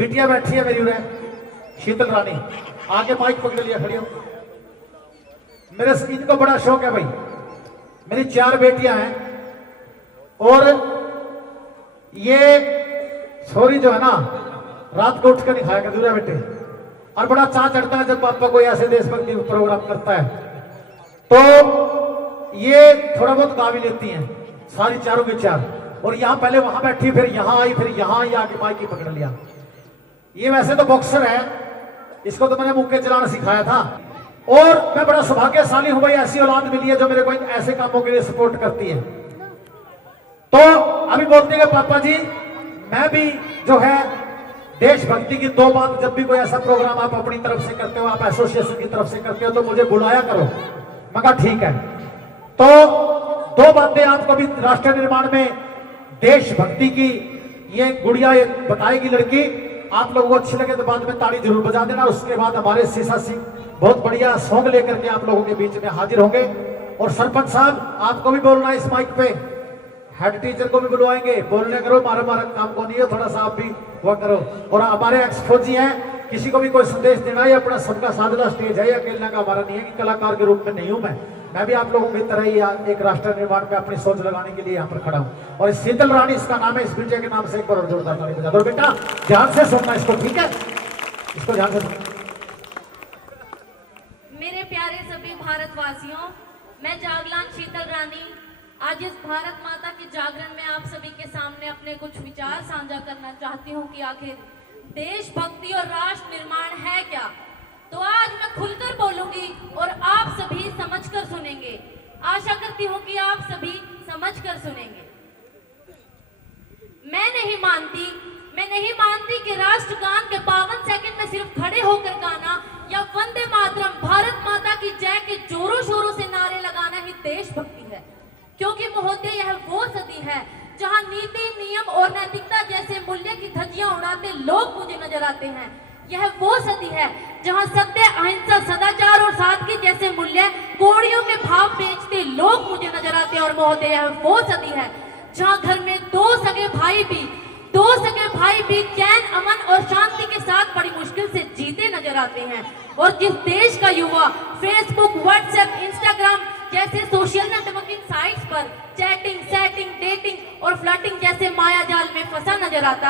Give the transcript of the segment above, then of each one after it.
बिटिया बैठी है मेरी उन्हें शीतल रानी, आगे माइक पकड़ लिया, खड़ी हो। मेरे इनको बड़ा शौक है भाई, मेरी 4 बेटियां हैं और ये छोरी जो है ना रात को उठ कर नहीं खाया कर दूरा बेटे, और बड़ा चाह चढ़ता है जब पापा कोई ऐसे देशभक्ति प्रोग्राम करता है तो ये थोड़ा बहुत गा भी लेती हैं सारी चारों की 4। और यहाँ पहले वहां बैठी, फिर यहाँ आई, फिर यहाँ आई, आके माइक ही पकड़ लिया। ये वैसे तो बॉक्सर है, इसको तो मैंने मुक्के चलाना सिखाया था। और मैं बड़ा सौभाग्यशाली हूं भाई, ऐसी औलाद मिली है जो मेरे को ऐसे कामों के लिए सपोर्ट करती है। तो अभी बोलते हैं पापा जी मैं भी जो है देशभक्ति की 2 बात, जब भी कोई ऐसा प्रोग्राम आप अपनी तरफ से करते हो, आप एसोसिएशन की तरफ से करते हो तो मुझे बुलाया करो। मैं कहा ठीक है। तो 2 बातें आपको भी राष्ट्र निर्माण में देशभक्ति की ये गुड़िया ये बताएगी लड़की, आप लोगों को अच्छी लगे तो बाद में ताली जरूर बजा देना। उसके बाद हमारे सीसा सिंह बहुत बढ़िया सॉन्ग लेकर के आप लोगों के बीच में हाजिर होंगे। और सरपंच साहब आपको भी बोलना है इस माइक पे, हेड टीचर को भी बुलवाएंगे, बोलने करो, मारा मारा काम को नहीं है, थोड़ा सा आप भी वो करो। और हमारे एक्स फौजी हैं, किसी को भी कोई संदेश देना है, अपना सबका साझा स्टेज है, अकेला का हमारा नहीं है कि कलाकार के रूप में नहीं हूं मैं भी आप लोगों की तरह ही एक राष्ट्र निर्माण में अपनी सोच लगाने के लिए यहाँ पर खड़ा हूँ। और शीतल रानी इसका नाम है, इस बेटे के नाम से एक बार जोरदार ताली बजा दो। बेटा ध्यान से सुनना इसको, ठीक है, इसको ध्यान से सुनना। मेरे प्यारे सभी भारतवासियों, मैं जागलान शीतल रानी आज इस भारत माता के जागरण में आप सभी के सामने अपने कुछ विचार साझा करना चाहती हूँ कि आखिर देशभक्ति और राष्ट्र निर्माण है क्या। तो आज मैं खुलकर बोलूंगी और आप सभी समझकर सुनेंगे। आशा करती हूँ कि आप सभी समझकर सुनेंगे। मैं नहीं मानती कि राष्ट्रगान के 52 सेकंड में सिर्फ खड़े होकर गाना या वंदे मातरम भारत माता की जय के जोरों शोरों से नारे लगाना ही देशभक्ति है। क्योंकि महोदय यह वो सदी है जहां नीति, नियम और नैतिकता जैसे मूल्य की धज्जियां उड़ाते लोग मुझे नजर आते हैं। यह वो सदी है जहां सत्य, अहिंसा, सदाचार और सादगी जैसे मूल्य कौड़ियों के भाव बेचते लोग मुझे नजर आते हैं। और महोदय यह वो सदी है जहां घर में दो सगे भाई भी चैन, अमन और शांति के साथ बड़ी मुश्किल से जीते नजर आते हैं। और जिस देश का युवा फेसबुक, व्हाट्सएप, इंस्टाग्राम जैसे सोशल नेटवर्किंग साइट्स पर चैटिंग, सेटिंग, डेटिंग और फ्लर्टिंग जैसे मायाजाल में फंसा नजर आता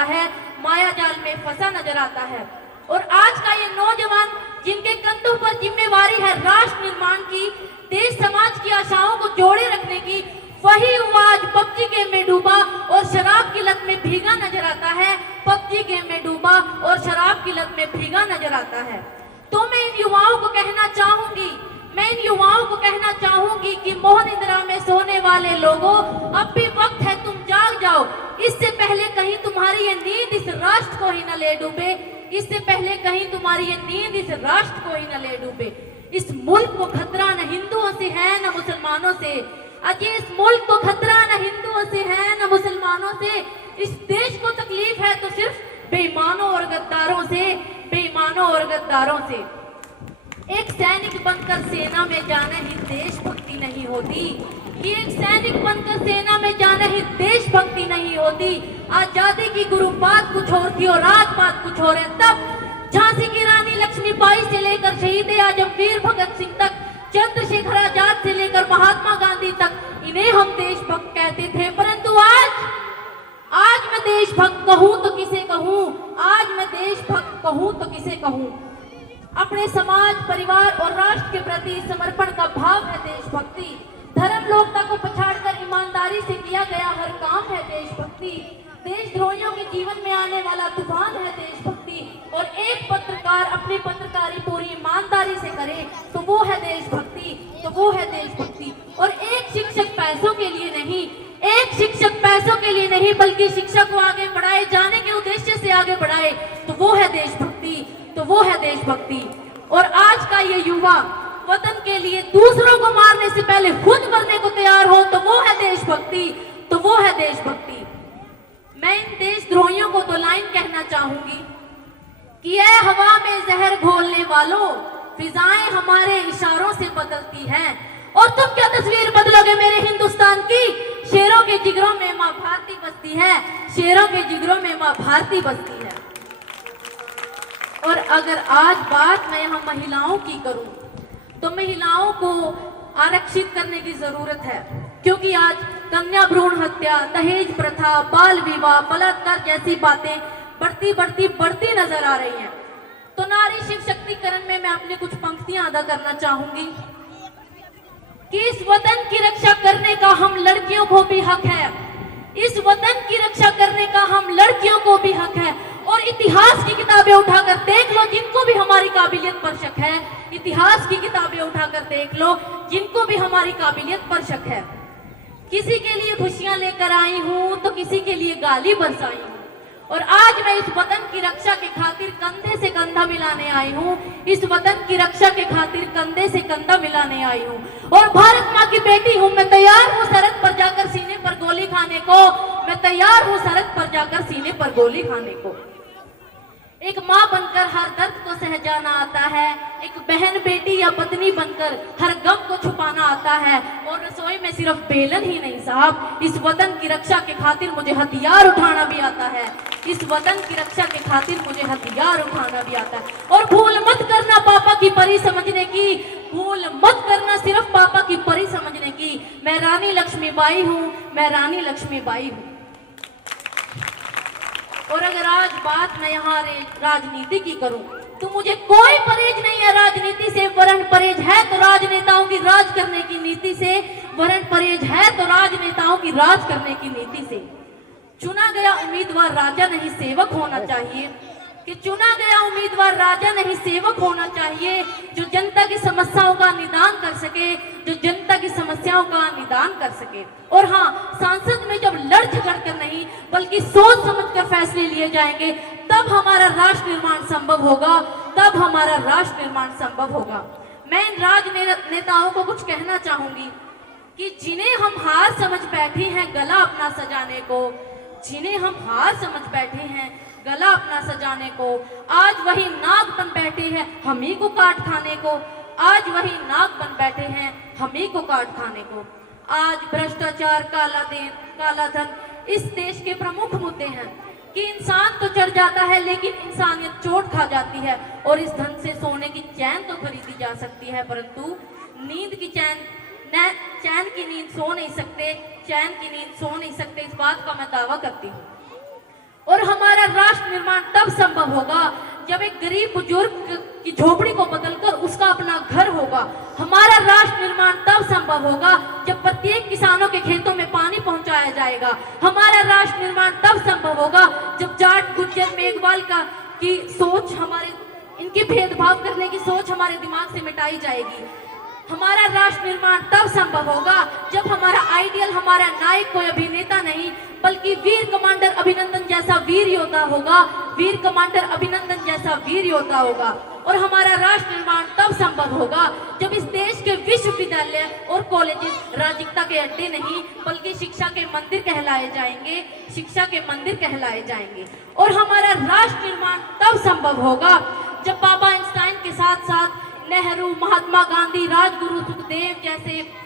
है। और आज का ये नौजवान जिनके कंधों पर जिम्मेवारी है राष्ट्र निर्माण की, देश समाज की आशाओं को जोड़े रखने की, वही युवा आज पबजी गेम में डूबा और शराब की लत में भीगा नजर आता है। पबजी गेम में डूबा और शराब की लत में भीगा नजर आता है। तो मैं इन युवाओं को कहना चाहूंगी कि मोह निद्रा में सोने वाले लोगों, अब भी वक्त है तुम जाग जाओ। इससे पहले कहीं तुम्हारी ये नींद इस राष्ट्र को ही न ले डूबे। इस मुल्क को खतरा न हिंदुओं से है न मुसलमानों से। अजय इस मुल्क को खतरा न हिंदुओं से है न मुसलमानों से। इस देश को तकलीफ है तो सिर्फ बेईमानों और गद्दारों से। एक सैनिक बनकर सेना में जाना ही देशभक्ति नहीं होती। देशभक्ति नहीं होती। आजादी की गुरु बात कुछ और थी और आज बात कुछ और है। तब झांसी की रानी लक्ष्मीबाई से लेकर शहीद आजम वीर भगत सिंह तक, चंद्रशेखर आजाद से लेकर महात्मा गांधी तक, इन्हें हम देशभक्त कहते थे। परंतु आज मैं देशभक्त कहूं तो किसे कहूं। अपने समाज, परिवार और राष्ट्र के प्रति समर्पण का भाव है देशभक्ति। धर्म, लोकता को पछाड़कर ईमानदारी से किया गया हर काम है देशभक्ति। देशद्रोहियों के जीवन में आने वाला तूफान है देशभक्ति। और एक पत्रकार अपनी पत्रकारी पूरी ईमानदारी से करे तो वो है देशभक्ति। और एक शिक्षक पैसों के लिए नहीं बल्कि शिक्षा को आगे बढ़ाए जाने के उद्देश्य से आगे बढ़ाए तो वो है देशभक्ति। और आज का ये युवा वतन के लिए दूसरों को मारने से पहले खुद मरने को तैयार हो तो वो है देशभक्ति। मैं इन देशद्रोहियों को तो लाइन कहना चाहूंगी कि ये हवा में जहर घोलने वालों, फिजाएं हमारे इशारों से बदलती हैं। और तुम क्या तस्वीर बदलोगे मेरे हिंदुस्तान की? शेरों के जिगरों में माँ भारती बसती है। और अगर आज बात मैं यहाँ महिलाओं की करूं तो महिलाओं को आरक्षित करने की जरूरत है, क्योंकि आज कन्या भ्रूण हत्या, दहेज प्रथा, बाल विवाह, बलात्कार जैसी बातें बढ़ती नजर आ रही हैं। तो नारी शिव शक्तिकरण में मैं अपनी कुछ पंक्तियां अदा करना चाहूंगी कि इस वतन की रक्षा करने का हम लड़कियों को भी हक है, इस वतन की रक्षा करने का हम लड़कियों को भी हक है। और इतिहास की किताबें उठाकर देख लो जिनको भी हमारी काबिलियत पर शक है, इतिहास की किताबें उठाकर देख लो जिनको भी हमारी काबिलियत पर शक है। किसी के लिए खुशियां लेकर आई हूं तो किसी के लिए गाली बरसाई हूं, और आज मैं इस वतन की रक्षा के खातिर कंधे से कंधा मिलाने आई हूँ, इस वतन की रक्षा के खातिर कंधे से कंधा मिलाने आई हूँ। और भारत माँ की बेटी हूँ, मैं तैयार हूँ सरहद पर जाकर सीने पर गोली खाने को, मैं तैयार हूँ सरहद पर जाकर सीने पर गोली खाने को। एक माँ बनकर हर दर्द को सह जाना आता है, एक बहन बेटी या पत्नी बनकर हर गम को छुपाना आता है। और रसोई में सिर्फ बेलन ही नहीं साहब, इस वतन की रक्षा के खातिर मुझे हथियार उठाना भी आता है, इस वतन की रक्षा के खातिर मुझे हथियार उठाना भी आता है। और भूल मत करना पापा की परी समझने की, भूल मत करना सिर्फ पापा की परी समझने की। मैं रानी लक्ष्मीबाई हूँ, मैं रानी लक्ष्मीबाई हूँ। और अगर आज बात मैं यहाँ राजनीति की करूं तो मुझे कोई परहेज नहीं है राजनीति से, वरन परहेज है तो राजनेताओं की राज करने की नीति से, वरन परहेज है तो राजनेताओं की राज करने की नीति से। चुना गया उम्मीदवार राजा नहीं सेवक होना चाहिए, कि चुना गया उम्मीदवार राजा नहीं सेवक होना चाहिए, जो जनता की समस्याओं का निदान कर सके, जो जनता की समस्याओं का निदान कर सके। और हाँ, सांसद में जब लड़ झगड़ कर नहीं बल्कि सोच समझकर फैसले लिए जाएंगे तब हमारा राष्ट्र निर्माण संभव होगा, तब हमारा राष्ट्र निर्माण संभव होगा। मैं इन राजनेताओं को कुछ कहना चाहूंगी कि जिन्हें हम हार समझ बैठे हैं गला अपना सजाने को, जिन्हें हम हार समझ बैठे हैं गला अपना सजाने को, आज वही नाग बन बैठे हैं हम ही को काट खाने को, आज वही नाग बन बैठे हैं हम ही को काट खाने को। आज भ्रष्टाचार, काला धन इस देश के प्रमुख मुद्दे हैं कि इंसान तो चढ़ जाता है लेकिन इंसानियत चोट खा जाती है। और इस धन से सोने की चैन तो खरीदी जा सकती है, परंतु नींद की चैन की नींद सो नहीं सकते, चैन की नींद सो नहीं सकते, इस बात का मैं दावा करती हूँ। और हमारा राष्ट्र निर्माण तब संभव होगा जब एक गरीब बुजुर्ग की झोपड़ी को बदलकर उसका अपना घर होगा। हमारा राष्ट्र निर्माण तब संभव होगा जब प्रत्येक किसानों के खेतों में पानी पहुंचाया जाएगा। हमारा राष्ट्र निर्माण तब संभव होगा जब जाट, गुज्जर, मेघवाल की सोच, हमारे इनकी भेदभाव करने की सोच हमारे दिमाग से मिटाई जाएगी। हमारा राष्ट्र निर्माण तब संभव होगा जब हमारा आइडियल, हमारा नायक कोई अभिनेता नहीं बल्कि वीर कमांडर अभिनंदन जैसा वीर योद्धा होगा, वीर कमांडर अभिनंदन जैसा वीर योद्धा होगा। और हमारा राष्ट्र निर्माण तब संभव होगा जब इस देश के विश्वविद्यालय और कॉलेजेस राजनिकता के अड्डे नहीं बल्कि शिक्षा के मंदिर कहलाए जाएंगे, शिक्षा के मंदिर कहलाए जाएंगे। और हमारा राष्ट्र निर्माण तब संभव होगा जब बाबा आइंस्टाइन के साथ साथ नेहरू, महात्मा गांधी, राजगुरु सुखदेव जैसे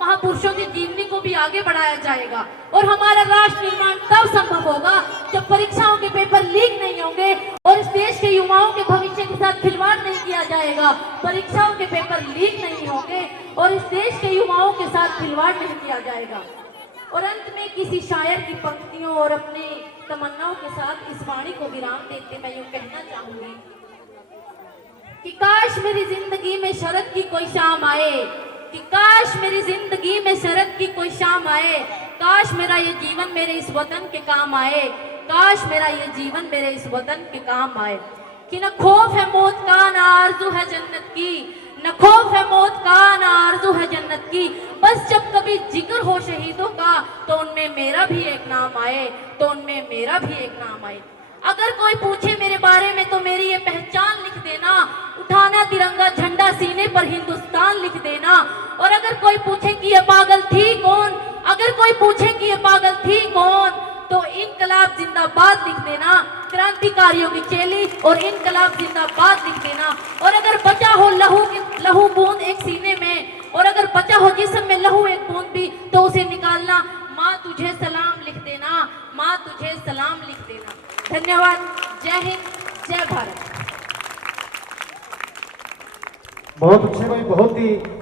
महापुरुषों की जीवनी को भी आगे बढ़ाया जाएगा। और हमारा राष्ट्र निर्माण तब संभव होगा जब परीक्षाओं के पेपर लीक नहीं होंगे और इस देश के युवाओं के भविष्य के साथ खिलवाड़ नहीं किया जाएगा। परीक्षाओं के पेपर लीक नहीं होंगे और इस देश के युवाओं के साथ खिलवाड़ नहीं किया जाएगा। और अंत में किसी शायर की पंक्तियों और अपने तमन्नाओं के साथ इस वाणी को विराम देते मैं यूं कहना चाहूंगी कि काश मेरी जिंदगी में शरद की कोई शाम आए, कि काश मेरी जिंदगी में शरद की कोई शाम आए, काश मेरा ये जीवन मेरे इस वतन के काम आए, काश मेरा ये जीवन मेरे इस वतन के काम आए। कि न खौफ है मौत का, न आरज़ू है जन्नत की, न खौफ है मौत का, न आरज़ू है जन्नत की, बस जब कभी जिक्र हो शहीदों का तो उनमें मेरा भी एक नाम आए, तो उनमें मेरा भी एक नाम आए। अगर कोई पूछे मेरे बारे में तो मेरी ये पहचान लिख देना, उठाना तिरंगा झंडा सीने पर हिंदुस्तान लिख देना। और अगर कोई पूछे कि ये पागल थी कौन, अगर कोई पूछे कि ये पागल थी कौन, तो इनकलाब जिंदाबाद लिख देना, क्रांतिकारियों की चेली, और इनकलाब जिंदाबाद लिख देना। और अगर बचा हो लहू बूंद एक सीने में, और अगर बचा हो जिस्म में लहू एक बूंद भी, तो उसे निकालना, माँ तुझे सलाम लिख देना, माँ तुझे सलाम लिख देना। धन्यवाद। जय हिंद। भारत। बहुत अच्छे भाई, बहुत ही